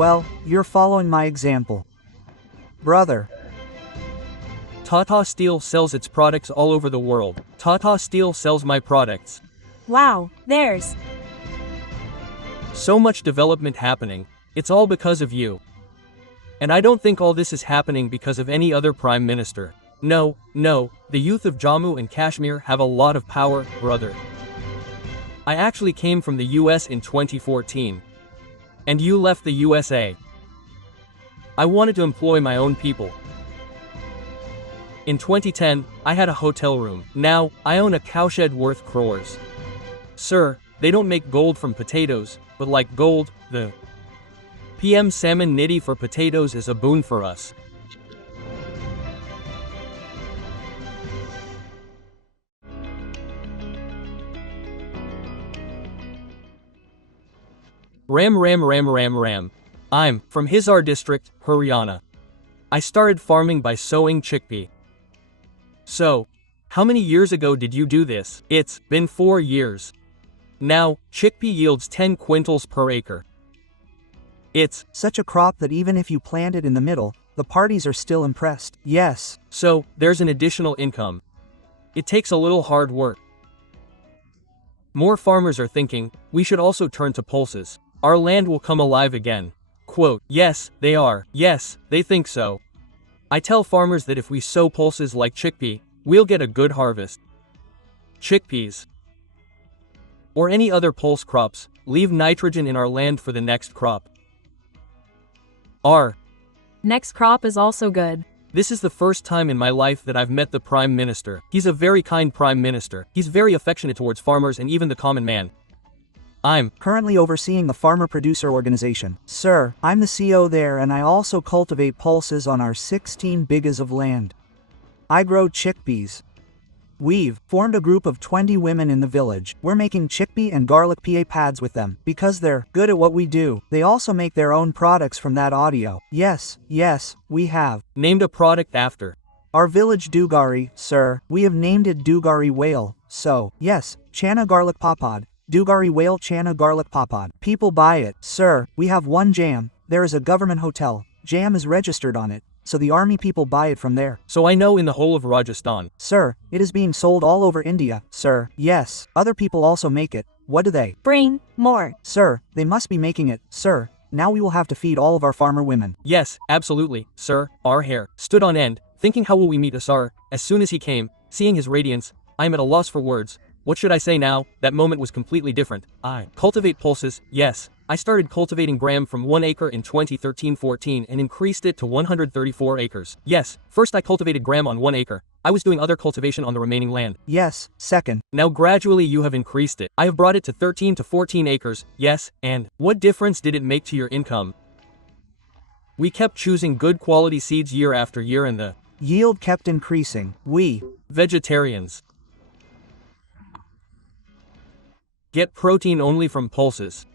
Well, you're following my example. Brother. Tata Steel sells its products all over the world. Tata Steel sells my products. Wow, there's So much development happening. It's all because of you. And I don't think all this is happening because of any other prime minister. No, the youth of Jammu and Kashmir have a lot of power, brother. I actually came from the US in 2014. And you left the USA. I wanted to employ my own people. In 2010, I had a hotel room. Now, I own a cowshed worth crores. Sir, they don't make gold from potatoes, but like gold, the PM salmon nitty for potatoes is a boon for us. Ram. I'm from Hisar district, Haryana. I started farming by sowing chickpea. So, how many years ago did you do this? It's been 4 years. Now, chickpea yields 10 quintals per acre. It's such a crop that even if you plant it in the middle, the parties are still impressed. Yes. So, there's an additional income. It takes a little hard work. More farmers are thinking, we should also turn to pulses. Our land will come alive again. Quote, yes, they are. Yes, they think so. I tell farmers that if we sow pulses like chickpea, we'll get a good harvest. Chickpeas, or any other pulse crops, leave nitrogen in our land for the next crop. Our next crop is also good. This is the first time in my life that I've met the Prime Minister. He's a very kind Prime Minister. He's very affectionate towards farmers and even the common man. I'm currently overseeing the Farmer Producer Organization. Sir, I'm the CEO there and I also cultivate pulses on our 16 bighas of land. I grow chickpeas. We've formed a group of 20 women in the village. We're making chickpea and garlic PA pads with them because they're good at what we do. They also make their own products from that audio. Yes, we have named a product after our village Dugari, sir. We have named it Dugari Whale. So, yes, Chana Garlic Papad. Dugari Whale Chana Garlic Papad. People buy it. Sir, we have one jam. There is a government hotel. Jam is registered on it. So the army people buy it from there. So I know in the whole of Rajasthan. Sir, it is being sold all over India, sir. Yes, other people also make it. What do they? Bring more. Sir, they must be making it, sir. Now we will have to feed all of our farmer women. Yes, absolutely, sir. Our hair stood on end, thinking how will we meet Asar. As soon as he came, seeing his radiance, I am at a loss for words. What should I say now? That moment was completely different. I cultivate pulses, yes. I started cultivating gram from 1 acre in 2013-14 and increased it to 134 acres. Yes, first I cultivated gram on 1 acre. I was doing other cultivation on the remaining land. Yes, second. Now gradually you have increased it. I have brought it to 13 to 14 acres, yes, and what difference did it make to your income? We kept choosing good quality seeds year after year and the yield kept increasing. We vegetarians get protein only from pulses.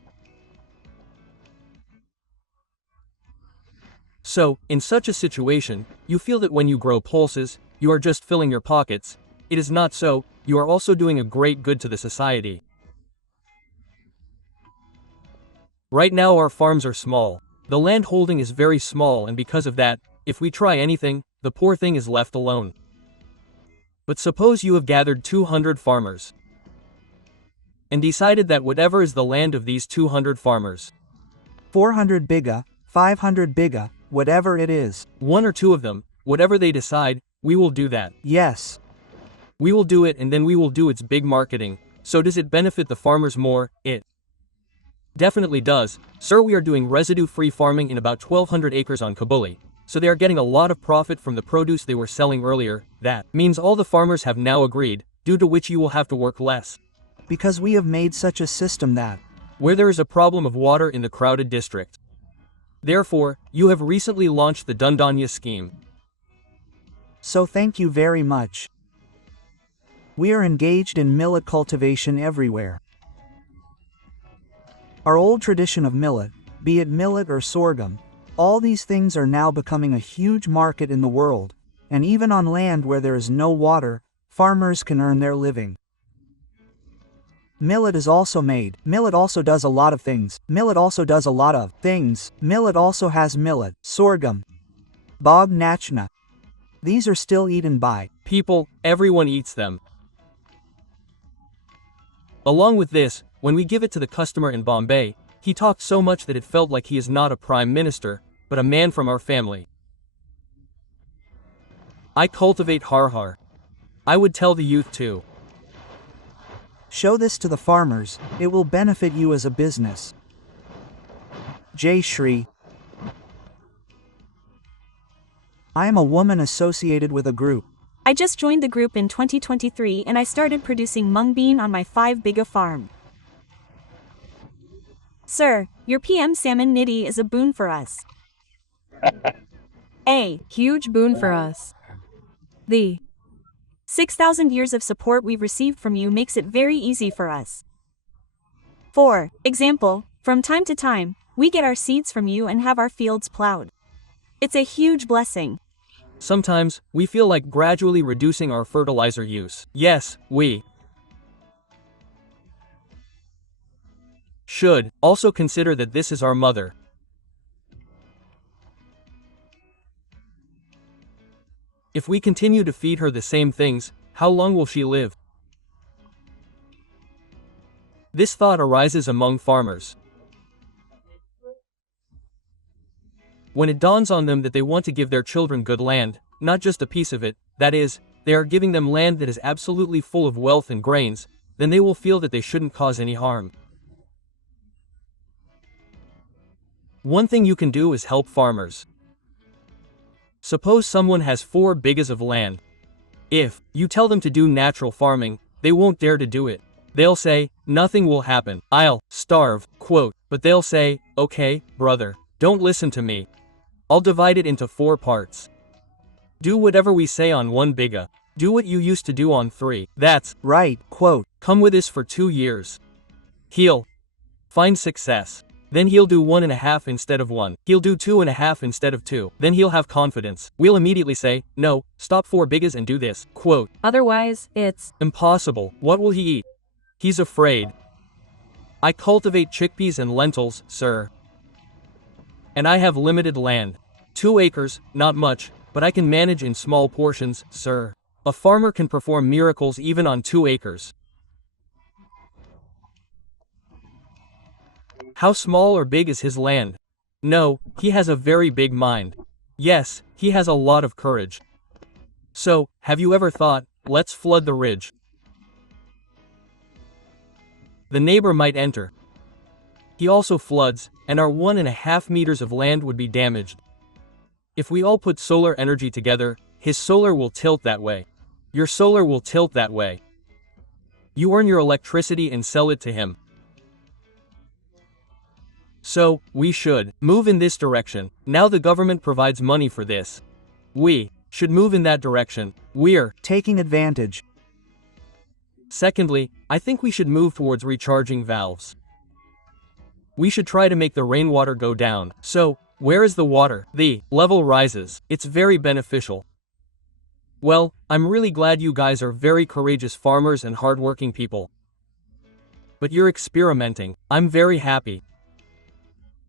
So, in such a situation, you feel that when you grow pulses, you are just filling your pockets. It is not so, you are also doing a great good to the society. Right now our farms are small. The land holding is very small and because of that, if we try anything, the poor thing is left alone. But suppose you have gathered 200 farmers and decided that whatever is the land of these 200 farmers, 400 bigha, 500 bigha, whatever it is, 1 or 2 of them, whatever they decide, we will do that. Yes. We will do it and then we will do its big marketing. So does it benefit the farmers more? It definitely does. Sir, we are doing residue-free farming in about 1200 acres on Kabuli. So they are getting a lot of profit from the produce they were selling earlier. That means all the farmers have now agreed, due to which you will have to work less. Because we have made such a system that where there is a problem of water in the crowded district. Therefore, you have recently launched the Dundanya scheme. So thank you very much. We are engaged in millet cultivation everywhere. Our old tradition of millet, be it millet or sorghum, all these things are now becoming a huge market in the world, and even on land where there is no water, farmers can earn their living. Millet is also made. Millet also does a lot of things. Millet also does a lot of things. Millet also has millet, sorghum, bog nachna. These are still eaten by people, everyone eats them. Along with this, when we give it to the customer in Bombay, he talked so much that it felt like he is not a prime minister, but a man from our family. I cultivate har. I would tell the youth too. Show this to the farmers, it will benefit you as a business. Jai Shri. I am a woman associated with a group. I just joined the group in 2023 and I started producing mung bean on my 5 biga farm. Sir, your PM Salmon Nidhi is a boon for us. A huge boon for us. The 6,000 years of support we've received from you makes it very easy for us. For example, from time to time, we get our seeds from you and have our fields plowed. It's a huge blessing. Sometimes, we feel like gradually reducing our fertilizer use. Yes, we should also consider that this is our mother. If we continue to feed her the same things, how long will she live? This thought arises among farmers. When it dawns on them that they want to give their children good land, not just a piece of it, that is, they are giving them land that is absolutely full of wealth and grains, then they will feel that they shouldn't cause any harm. One thing you can do is help farmers. Suppose someone has 4 bighas of land. If you tell them to do natural farming, they won't dare to do it. They'll say, nothing will happen, I'll starve, quote, but they'll say, okay, brother, don't listen to me. I'll divide it into 4 parts. Do whatever we say on 1 bigha. Do what you used to do on 3. That's right, quote. Come with us for 2 years. He'll find success. Then he'll do 1.5 instead of 1. He'll do 2.5 instead of 2. Then he'll have confidence. We'll immediately say, no, stop 4 bighas and do this, quote. Otherwise, it's Impossible. What will he eat? He's afraid. I cultivate chickpeas and lentils, sir. And I have limited land. 2 acres, not much, but I can manage in small portions, sir. A farmer can perform miracles even on 2 acres. How small or big is his land? No, he has a very big mind. Yes, he has a lot of courage. So, have you ever thought, let's flood the ridge? The neighbor might enter. He also floods, and our 1.5 meters of land would be damaged. If we all put solar energy together, his solar will tilt that way. Your solar will tilt that way. You earn your electricity and sell it to him. So, we should move in this direction. Now the government provides money for this. We should move in that direction. We're taking advantage. Secondly, I think we should move towards recharging valves. We should try to make the rainwater go down. So, where is the water? The level rises. It's very beneficial. Well, I'm really glad you guys are very courageous farmers and hardworking people. But you're experimenting. I'm very happy.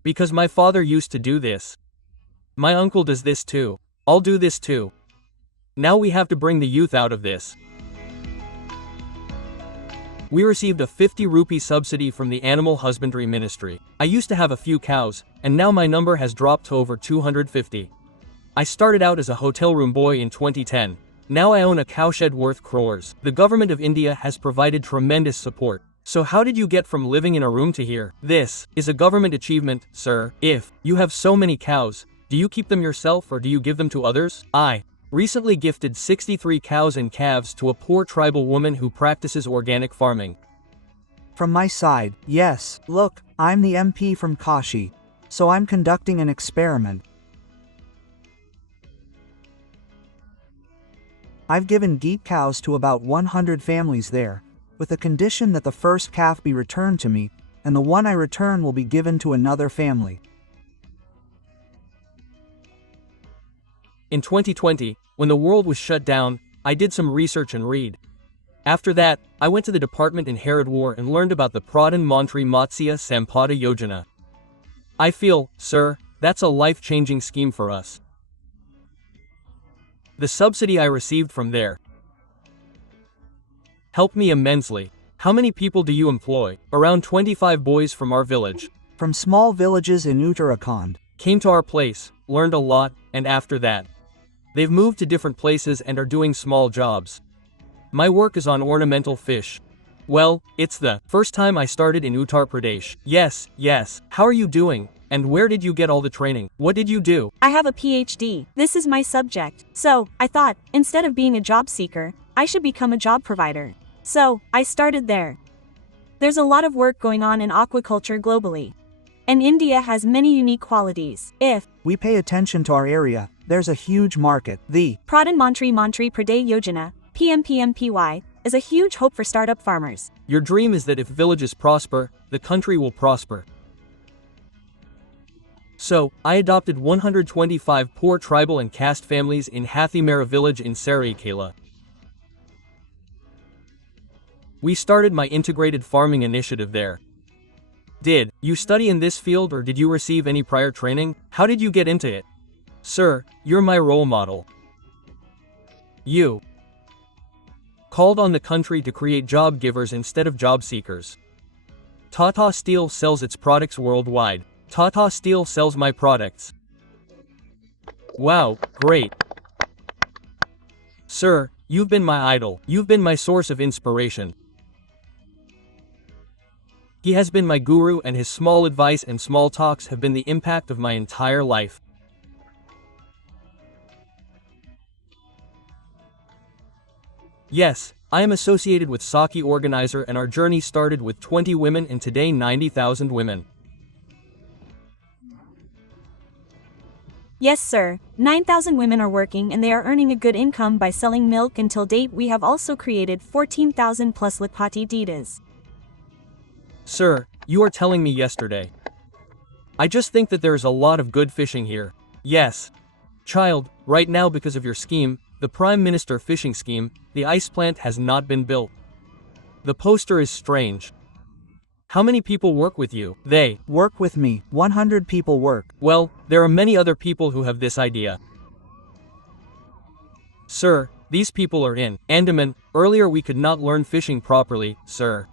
Because my father used to do this. My uncle does this too. I'll do this too. Now we have to bring the youth out of this. We received a 50 rupee subsidy from the Animal Husbandry Ministry. I used to have a few cows, and now my number has dropped to over 250. I started out as a hotel room boy in 2010. Now I own a cowshed worth crores. The government of India has provided tremendous support. So how did you get from living in a room to here? This is a government achievement, sir. If you have so many cows, do you keep them yourself or do you give them to others? I recently gifted 63 cows and calves to a poor tribal woman who practices organic farming. From my side, yes, look, I'm the MP from Kashi. So I'm conducting an experiment. I've given geat cows to about 100 families there, with the condition that the first calf be returned to me, and the one I return will be given to another family. In 2020, when the world was shut down, I did some research and read. After that, I went to the department in Haridwar and learned about the Pradhan Mantri Matsya Sampada Yojana. I feel, sir, that's a life-changing scheme for us. The subsidy I received from there helped me immensely. How many people do you employ? Around 25 boys from our village. From small villages in Uttarakhand. Came to our place, learned a lot, and after that, they've moved to different places and are doing small jobs. My work is on ornamental fish. Well, it's the first time I started in Uttar Pradesh. Yes. How are you doing? And where did you get all the training? What did you do? I have a PhD. This is my subject. So, I thought, instead of being a job seeker, I should become a job provider. So, I started there. There's a lot of work going on in aquaculture globally. And India has many unique qualities. If we pay attention to our area, there's a huge market. The Pradhan Mantri Pradesh Yojana, PMPMPY, is a huge hope for startup farmers. Your dream is that if villages prosper, the country will prosper. So, I adopted 125 poor tribal and caste families in Hathimera village in Saraikela. We started my integrated farming initiative there. Did you study in this field or did you receive any prior training? How did you get into it? Sir, you're my role model. You called on the country to create job givers instead of job seekers. Tata Steel sells its products worldwide. Tata Steel sells my products. Wow, great. Sir, you've been my idol. You've been my source of inspiration. He has been my guru and his small advice and small talks have been the impact of my entire life. Yes, I am associated with Saki Organizer and our journey started with 20 women and today 90,000 women. Yes, sir. 9,000 women are working and they are earning a good income by selling milk. Until date, we have also created 14,000 plus Lakpati Ditas. Sir, you are telling me yesterday. I just think that there is a lot of good fishing here. Yes. Child, right now because of your scheme, the Prime Minister fishing scheme, the ice plant has not been built. The poster is strange. How many people work with you? They work with me. 100 people work. Well, there are many other people who have this idea. Sir, these people are in Andaman. Earlier we could not learn fishing properly, sir.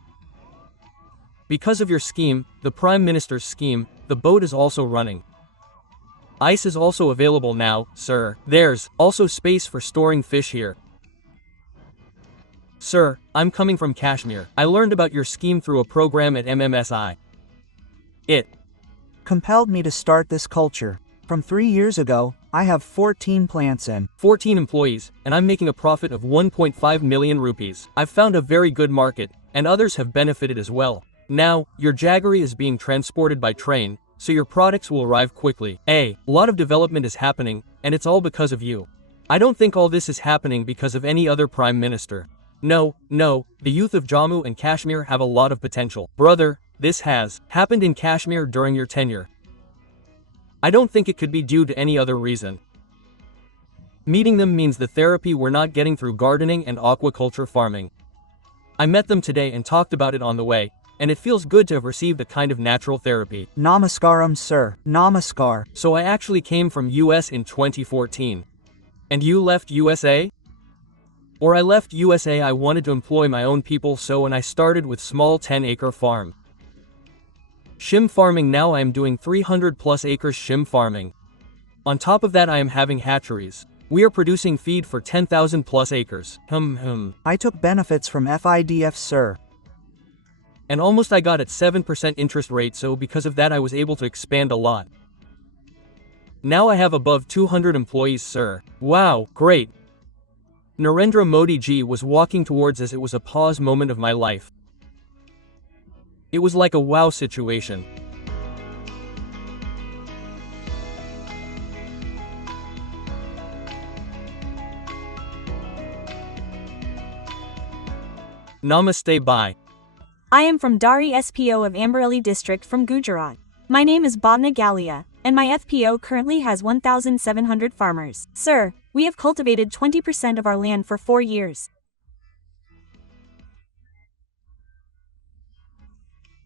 Because of your scheme, the Prime Minister's scheme, the boat is also running. Ice is also available now, sir. There's also space for storing fish here. Sir, I'm coming from Kashmir. I learned about your scheme through a program at MMSI. It compelled me to start this culture. From 3 years ago, I have 14 plants and 14 employees, and I'm making a profit of 1.5 million rupees. I've found a very good market, and others have benefited as well. Now, your jaggery is being transported by train, so your products will arrive quickly. A lot of development is happening, and it's all because of you. I don't think all this is happening because of any other Prime Minister. No, the youth of Jammu and Kashmir have a lot of potential. Brother, this has happened in Kashmir during your tenure. I don't think it could be due to any other reason. Meeting them means the therapy we're not getting through gardening and aquaculture farming. I met them today and talked about it on the way, and it feels good to have received a kind of natural therapy. Namaskaram, sir. Namaskar. So I actually came from US in 2014. And you left USA? Or I left USA. I wanted to employ my own people, so when I started with small 10-acre farm. Shrimp farming. Now I am doing 300 plus acres shrimp farming. On top of that I am having hatcheries. We are producing feed for 10,000 plus acres. I took benefits from FIDF, sir. And almost I got at 7% interest rate, so because of that I was able to expand a lot. Now I have above 200 employees, sir. Wow, great. Narendra Modi ji was walking towards us. It was a pause moment of my life. It was like a wow situation. Namaste, bye. I am from Dari SPO of Ambereli district from Gujarat. My name is Bhavna Galia, and my FPO currently has 1,700 farmers. Sir, we have cultivated 20% of our land for 4 years.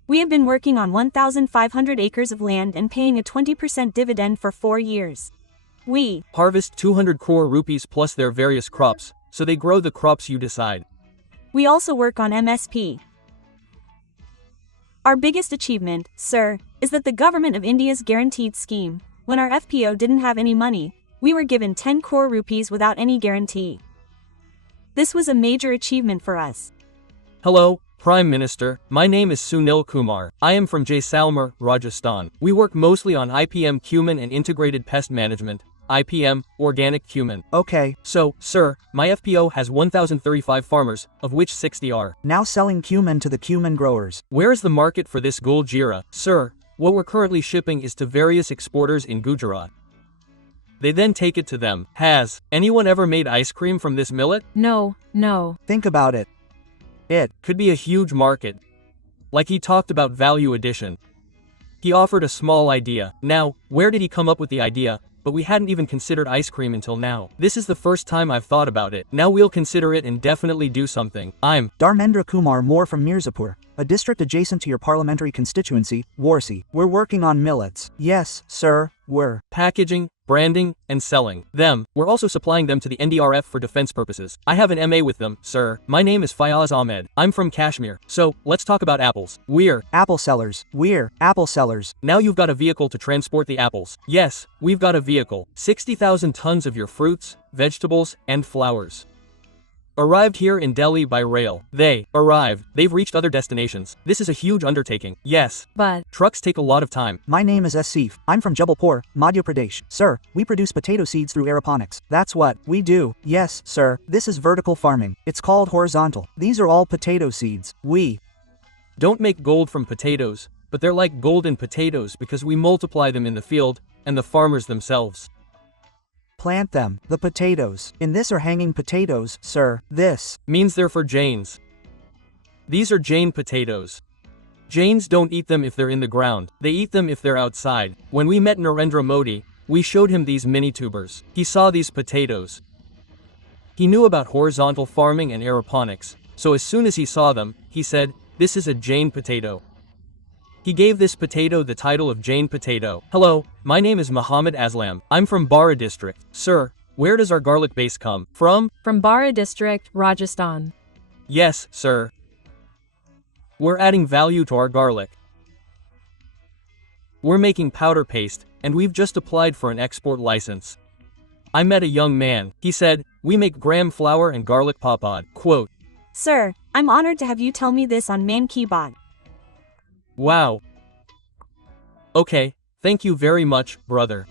We have been working on 1,500 acres of land and paying a 20% dividend for 4 years. We harvest 200 crore rupees plus their various crops, so they grow the crops you decide. We also work on MSP. Our biggest achievement, sir, is that the Government of India's guaranteed scheme. When our FPO didn't have any money, we were given 10 crore rupees without any guarantee. This was a major achievement for us. Hello, Prime Minister, my name is Sunil Kumar. I am from Jaisalmer, Rajasthan. We work mostly on IPM cumin and integrated pest management, IPM, organic cumin. Okay, So, sir, my FPO has 1,035 farmers, of which 60 are. now selling cumin to the cumin growers. Where is the market for this Gul Jeera? Sir, what we're currently shipping is to various exporters in Gujarat. They then take it to them. Has anyone ever made ice cream from this millet? No. Think about it. It Could be a huge market. Like he talked about value addition. He offered a small idea. Now, where did he come up with the idea? But we hadn't even considered ice cream until now. This is the first time I've thought about it. Now we'll consider it and definitely do something. I'm Dharmendra Kumar Moore from Mirzapur, a district adjacent to your parliamentary constituency, Warsi. We're working on millets. Yes, sir, we're. packaging, branding, and selling them. We're also supplying them to the NDRF for defense purposes. I have an MA with them, sir. My name is Fayaz Ahmed. I'm from Kashmir. So, let's talk about apples. We're Apple sellers. We're apple sellers. now you've got a vehicle to transport the apples. Yes, we've got a vehicle. 60,000 tons of your fruits, vegetables, and flowers. Arrived here in Delhi by rail. They've reached other destinations. This is a huge undertaking. Yes, But trucks take a lot of time. My name is Asif. I'm from Jabalpur, Madhya Pradesh. Sir, we produce potato seeds through aeroponics. That's what we do. Yes, sir, this is vertical farming. It's called horizontal. These are all potato seeds. We Don't make gold from potatoes, but they're like golden potatoes because we multiply them in the field, and the farmers themselves plant them. The potatoes. In this are hanging potatoes, sir. This means they're for Jains. These are Jain potatoes. Jains don't eat them if they're in the ground, they eat them if they're outside. When we met Narendra Modi, we showed him these mini tubers. He saw these potatoes. He knew about horizontal farming and aeroponics, so as soon as he saw them, he said, "This is a Jain potato." He gave this potato the title of Jain potato. Hello, my name is Muhammad Aslam. I'm from Bara district. Sir, where does our garlic base come from? From Bara district, Rajasthan. Yes, sir. We're adding value to our garlic. We're making powder paste, and we've just applied for an export license. I met a young man. He said, "We make gram flour and garlic papad." Quote, sir, I'm honored to have you tell me this on Man Ki Baat. wow. Okay, thank you very much, brother.